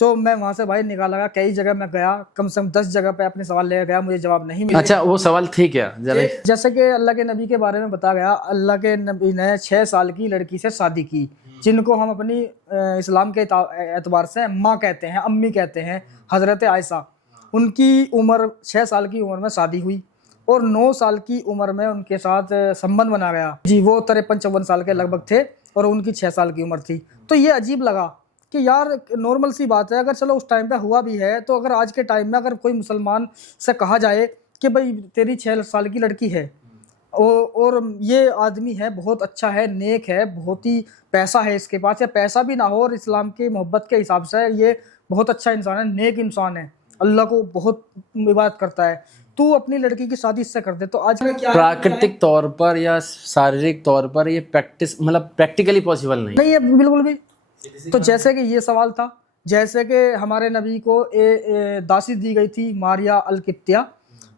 तो मैं वहां से भाई निकाला गया, कई जगह मैं गया, कम से कम 10 जगह पे अपने सवाल ले गया, मुझे जवाब नहीं मिला। अच्छा, वो सवाल थी क्या जरा? जैसे कि अल्लाह के नबी के बारे में बताया गया, अल्लाह के नबी ने 6 साल की लड़की से शादी की, जिनको हम अपनी इस्लाम के एतबार से माँ कहते हैं, अम्मी कहते हैं, हजरत आयशा। उनकी उम्र 6 साल की उम्र में शादी हुई और 9 साल की उम्र में उनके साथ संबंध बना गया जी। वो 53-54 साल के लगभग थे और उनकी 6 साल की उम्र थी। तो ये अजीब लगा कि यार नॉर्मल सी बात है, अगर चलो उस टाइम पे हुआ भी है, तो अगर आज के टाइम में अगर कोई मुसलमान से कहा जाए कि भाई तेरी 6 साल की लड़की है और ये आदमी है, बहुत अच्छा है, नेक है, बहुत ही पैसा है इसके पास, या पैसा भी ना हो और इस्लाम की मोहब्बत के हिसाब से ये बहुत अच्छा इंसान है, नेक इंसान है, अल्लाह को बहुत इबादत करता है, तू अपनी लड़की की शादी इससे कर दे। तो आज क्या प्राकृतिक तौर पर या शारीरिक तौर पर ये प्रैक्टिस मतलब प्रैक्टिकली पॉसिबल नहीं है बिल्कुल भी। तो जैसे कि ये सवाल था, जैसे कि हमारे नबी को दासी दी गई थी मारिया अल किप्तिया,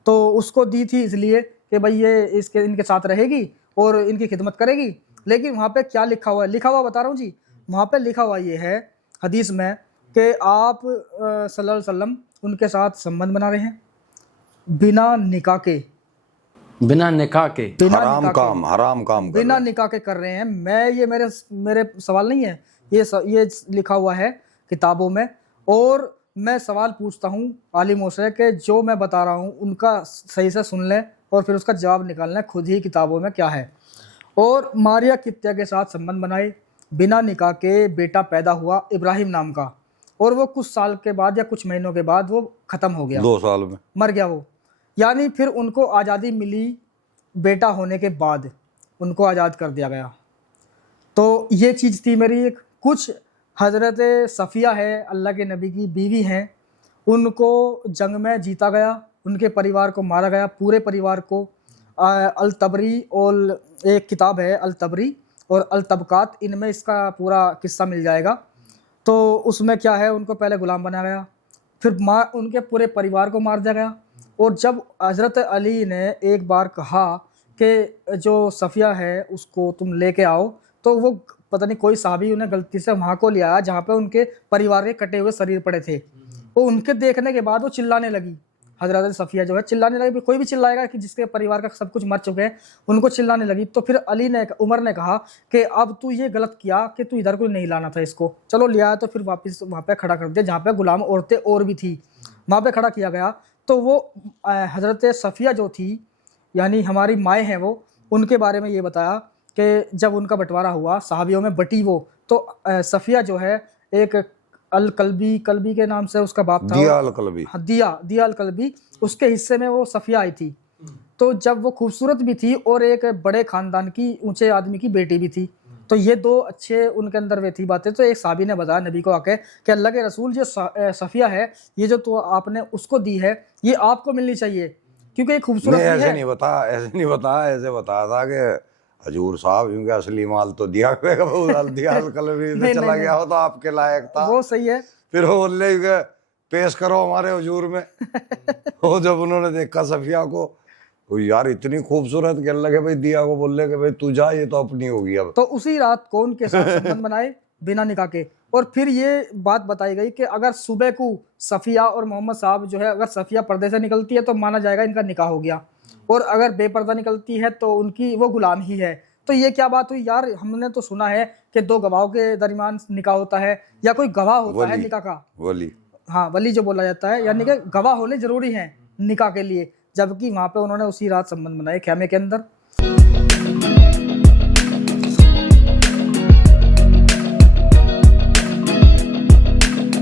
तो उसको दी थी इसलिए कि भाई ये इनके साथ रहेगी और इनकी खिदमत करेगी। लेकिन वहाँ पे क्या लिखा हुआ है, लिखा हुआ बता रहा हूँ जी, वहाँ पे लिखा हुआ ये है हदीस में कि आप सल्लल्लाहु अलैहि वसल्लम उनके साथ संबंध बना रहे हैं बिना निकाह के, बिना निकाह के, हराम काम बिना निकाह के कर रहे हैं। मैं ये मेरे सवाल नहीं है, ये लिखा हुआ है किताबों में। और मैं सवाल पूछता हूँ आलिमों से कि जो मैं बता रहा हूँ उनका सही से सुन लें और फिर उसका जवाब निकालना है खुद ही किताबों में क्या है। और मारिया कित्या के साथ संबंध बनाए, बिना निकाह के बेटा पैदा हुआ इब्राहिम नाम का, और वो कुछ साल के बाद या कुछ महीनों के बाद वो ख़त्म हो गया, 2 साल में मर गया वो। यानी फिर उनको आज़ादी मिली, बेटा होने के बाद उनको आज़ाद कर दिया गया। तो ये चीज़ थी मेरी एक। कुछ हज़रत सफ़िया है, अल्लाह के नबी की बीवी हैं, उनको जंग में जीता गया, उनके परिवार को मारा गया, पूरे परिवार को। अल तबरी और एक किताब है अल तबरी और अल तबकात, इनमें इसका पूरा किस्सा मिल जाएगा। तो उसमें क्या है, उनको पहले गुलाम बनाया गया, फिर उनके पूरे परिवार को मार दिया गया। और जब हज़रत अली ने एक बार कहा कि जो सफ़िया है उसको तुम लेके आओ, तो वो पता नहीं कोई साहबी उन्हें गलती से वहाँ को ले आया जहाँ पे उनके परिवार के कटे हुए शरीर पड़े थे। वो उनके देखने के बाद वो चिल्लाने लगी, हज़रत सफ़िया जो है चिल्लाने लगी। कोई भी चिल्लाएगा कि जिसके परिवार का सब कुछ मर चुके हैं, उनको चिल्लाने लगी। तो फिर उमर ने कहा कि अब तू ये गलत किया कि तू इधर को नहीं लाना था इसको, चलो ले आया। तो फिर वापस वहाँ पे खड़ा कर दिया जहाँ पे गुलाम औरतें और भी थी, वहाँ पे खड़ा किया गया। तो वो हज़रत सफ़िया जो थी, यानी हमारी माएँ हैं, वो उनके बारे में ये बताया कि जब उनका बंटवारा हुआ, सहाबियों में बटी वो, तो सफ़िया जो है एक अल कल्बी के नाम से उसका बाप था, दिया अल कल्बी, उसके हिस्से में वो सफ़िया आई थी। तो जब वो खूबसूरत भी थी और एक बड़े ख़ानदान की, ऊंचे आदमी की बेटी भी थी, तो ये 2 अच्छे उनके अंदर वे थी बातें। तो एक साहबी ने बताया नबी को आके कि अल्लाह के रसूल, जो सफ़िया है, ये जो तो आपने उसको दी है, ये आपको मिलनी चाहिए क्योंकि ये खूबसूरत है। ऐसे नहीं बताया, ऐसे बताया था कि हजूर साहब क्योंकि असली माल तो दिया चला गया हो तो आपके लायक था। वो सही है। फिर वो बोले पेश करो हमारे हुजूर में। वो जब उन्होंने देखा सफिया को, तो यार इतनी खूबसूरत, कहने लगे भाई दिया को बोल कि भाई तू जा, ये तो अपनी होगी अब। तो उसी रात को उनके साथ संबंध बनाए बिना निकाह के। और फिर ये बात बताई गई कि अगर सुबह को सफिया और मोहम्मद साहब जो है, अगर सफिया पर्दे से निकलती है तो माना जाएगा इनका निकाह हो गया, और अगर बेपर्दा निकलती है तो उनकी वो गुलाम ही है। तो ये क्या बात हुई यार, हमने तो सुना है कि 2 गवाहों के दरमियान निकाह होता है या कोई गवाह होता है निकाह का, वली, हाँ वली जो बोला जाता है, यानी कि गवाह होने जरूरी हैं निकाह के लिए। जबकि वहाँ पे उन्होंने उसी रात संबंध बनाए खेमे के अंदर।